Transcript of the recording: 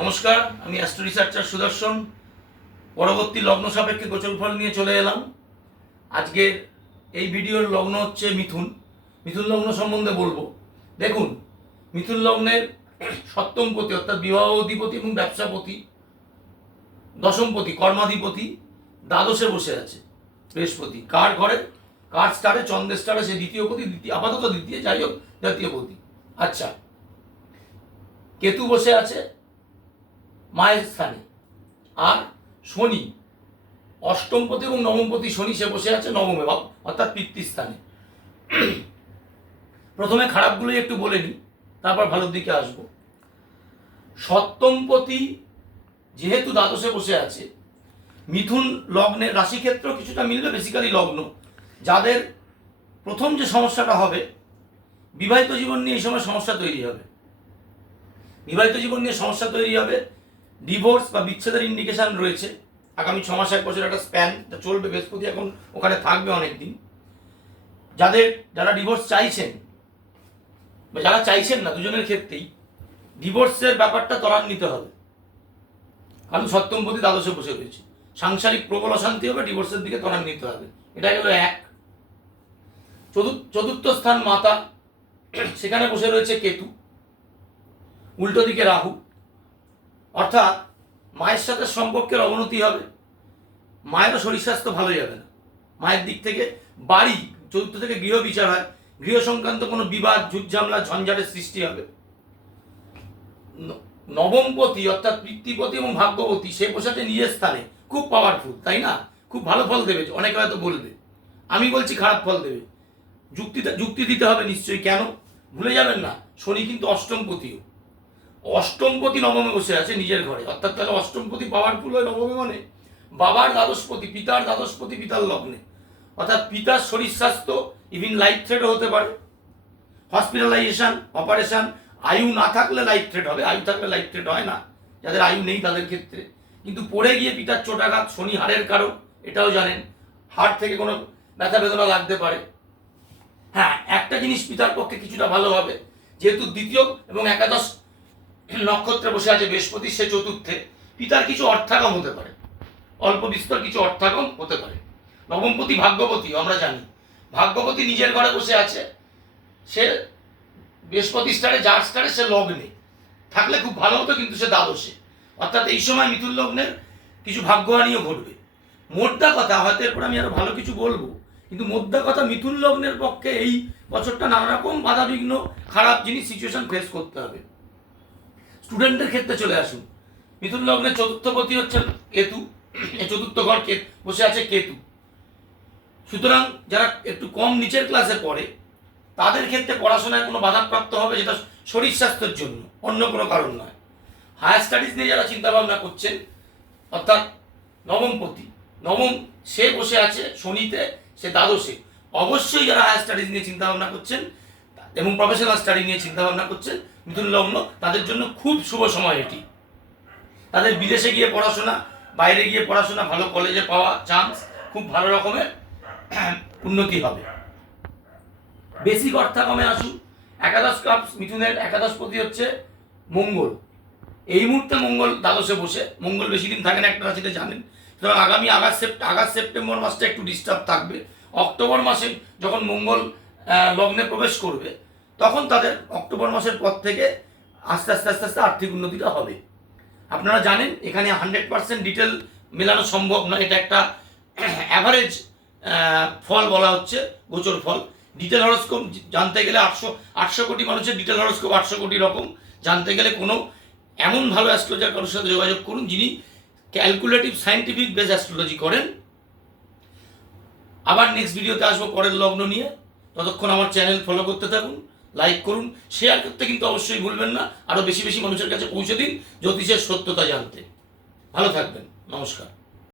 নমস্কার, আমি astro researcher সুদর্শন। পরবর্তী লগ্ন সাপেক্ষে গোচরফল নিয়ে চলে এলাম। আজকের এই ভিডিওর লগ্ন হচ্ছে মিথুন। মিথুন লগ্ন সম্বন্ধে বলবো। দেখুন, মিথুন লগ্নের সপ্তমপতি অর্থাৎ বিবাহ অধিপতি এবং ব্যবসাপতি, দশমপতি কর্মাধিপতি দ্বাদশে বসে আছে বৃহস্পতি। কার ঘরে? কার স্টারে? চন্দ্রের স্টারে। সে দ্বিতীয়পতি, আপাতত দ্বিতীয়, যাই হোক জাতীয়পতি। আচ্ছা, কেতু বসে আছে মায়ের স্থানে, আর শনি অষ্টমপতি এবং নবমপতি শনি সে বসে আছে নবমে অর্থাৎ পিতৃস্থানে। প্রথমে খারাপগুলোই একটু বলে নিই, তারপর ভালোর দিকে আসবো। সপ্তমপতি যেহেতু দ্বাদশে বসে আছে, মিথুন লগ্নের রাশিক্ষেত্র কিছুটা মিলবে, বেসিক্যালি লগ্ন। যাদের প্রথম যে সমস্যাটা হবে, বিবাহিত জীবন নিয়ে এই সময় সমস্যা তৈরি হবে। বিবাহিত জীবন নিয়ে সমস্যা তৈরি হবে, ডিভোর্স বা বিচ্ছেদের ইন্ডিকেশন রয়েছে। আগামী 6 মাস 1 বছর একটা স্প্যান চলবে, বৃহস্পতি এখন ওখানে থাকবে অনেক দিন। যারা ডিভোর্স চাইছেন বা যারা চাইছেন না, দুজনের ক্ষেত্রেই ডিভোর্সের ব্যাপারটা ত্বরান্বিত হবে, কারণ সপ্তমপতি দ্বাদশে বসে রয়েছে। সাংসারিক প্রবল অশান্তি হবে, ডিভোর্সের দিকে ত্বরান্বিত হবে। এটা হলো এক। চতুর্থ স্থান মাতা, সেখানে বসে রয়েছে কেতু, উল্টো দিকে রাহু। অর্থাৎ মায়ের সাথে সম্পর্কের অবনতি হবে, মায়েরও শরীর স্বাস্থ্য ভালো যাবে না। মায়ের দিক থেকে বাড়ি, চতুর্থ থেকে গৃহ বিচার হয়, গৃহ সংক্রান্ত কোনো বিবাদ, ঝুটঝামলা, ঝঞ্ঝাটের সৃষ্টি হবে। নবমপতি অর্থাৎ পিতৃপতি এবং ভাগ্যবতী সে বসে নিজের স্থানে, খুব পাওয়ারফুল, তাই না? খুব ভালো ফল দেবে। অনেকে হয়তো বলবে, আমি বলছি খারাপ ফল দেবে। যুক্তি দিতে হবে নিশ্চয়ই। কেন? ভুলে যাবেন না, শনি কিন্তু অষ্টমপতিও। অষ্টমপতি নবমে বসে আছে নিজের ঘরে, অর্থাৎ তাহলে অষ্টমপতি পাওয়ারফুল হয় নবমে, মানে বাবার দ্বাদশপতি, পিতার দ্বাদশপতি পিতার লগ্নে। অর্থাৎ পিতার শরীর স্বাস্থ্য ইভিন লাইফ থ্রেটও হতে পারে। হসপিটালাইজেশন, অপারেশন, আয়ু না থাকলে লাইফ থ্রেট হবে, আয়ু থাকলে লাইফ থ্রেট হয় না। যাদের আয়ু নেই তাদের ক্ষেত্রে। কিন্তু পড়ে গিয়ে পিতার চোটাঘাত, শনি হাড়ের কারক, এটাও জানেন। হাড় থেকে কোনো ব্যথা বেদনা লাগতে পারে। হ্যাঁ, একটা জিনিস পিতার পক্ষে কিছুটা ভালো হবে, যেহেতু দ্বিতীয় এবং একাদশ নক্ষত্রে বসে আছে বৃহস্পতি, সে চতুর্থে, পিতার কিছু অর্থাগম হতে পারে, অল্প বিস্তর কিছু অর্থাগম হতে পারে। নবমপতি ভাগ্যবতী, আমরা জানি ভাগ্যবতী নিজের ঘরে বসে আছে, সে বৃহস্পতি স্টারে, যার স্টারে সে লগ্নে থাকলে খুব ভালো হতো, কিন্তু সে দ্বাদশে। অর্থাৎ এই সময় মিথুন লগ্নের কিছু ভাগ্যহানিও ঘটবে। মোদ্দা কথা, হয়তো এরপর আমি আরো ভালো কিছু বলবো, কিন্তু মোদ্দা কথা, মিথুন লগ্নের পক্ষে এই বছরটা নানা রকম বাধাবিঘ্ন, খারাপ জিনিস, সিচুয়েশন ফেস করতে হবে। স্টুডেন্টদের ক্ষেত্রে চলে আসুন। মিথুন লগ্নের চতুর্থপতি হচ্ছে কেতু, চতুর্থ ঘর বসে আছে কেতু। সুতরাং যারা একটু কম নিচের ক্লাসে পড়ে, তাদের ক্ষেত্রে পড়াশোনায় কোনো বাধাপ্রাপ্ত হবে, যেটা শরীর স্বাস্থ্যের জন্য, অন্য কোনো কারণ নয়। হায়ার স্টাডিজ নিয়ে যারা চিন্তা ভাবনা করছেন, অর্থাৎ নবমপতি, নবম সে বসে আছে শনিতে, সে দ্বাদশে। অবশ্যই যারা হায়ার স্টাডিজ নিয়ে চিন্তা ভাবনা করছেন এবং প্রফেশনাল স্টাডি নিয়ে চিন্তা ভাবনা করছেন, মিথুন লগ্ন, তাদের জন্য খুব শুভ সময় এটি। তাদের বিদেশে গিয়ে পড়াশোনা, বাইরে গিয়ে পড়াশোনা, ভালো কলেজে পাওয়া চান্স, খুব ভালো রকমের উন্নতি হবে। বেসিক অর্থাগমে আসুন। একাদশ ক্লাব, মিথুনের একাদশপতি হচ্ছে মঙ্গল। এই মুহূর্তে মঙ্গল দ্বাদশে বসে, মঙ্গল বেশি দিন থাকে না একটা রাশিতে, জানেন। সুতরাং আগামী আগস্ট সেপ্টেম্বর মাসটা একটু ডিস্টার্ব থাকবে। অক্টোবর মাসে যখন মঙ্গল লগ্নে প্রবেশ করবে, তখন তাদের অক্টোবর মাসের পর থেকে আস্তে আস্তে আস্তে আস্তে আর্থিক উন্নতিটা হবে। আপনারা জানেন, এখানে 100% ডিটেল মেলানো সম্ভব নয়, এটা একটা অ্যাভারেজ ফল বলা হচ্ছে, গোচর ফল। ডিটেল হরোস্কোপ জানতে গেলে 800 কোটি মানুষের ডিটেল হরোস্কোপ 800 কোটি রকম জানতে গেলে কোনো এমন ভালো অ্যাস্ট্রোলজার কারোর সাথে যোগাযোগ করুন, যিনি ক্যালকুলেটিভ সায়েন্টিফিক বেস অ্যাস্ট্রোলজি করেন। আবার নেক্সট ভিডিওতে আসবো পরের লগ্ন নিয়ে। ততক্ষণ আমার চ্যানেল ফলো করতে থাকুন, লাইক করুন, শেয়ার করতে কিন্তু অবশ্যই ভুলবেন না। আরও বেশি বেশি মানুষের কাছে পৌঁছে দিন জ্যোতিষের সত্যতা জানতে। ভালো থাকবেন, নমস্কার।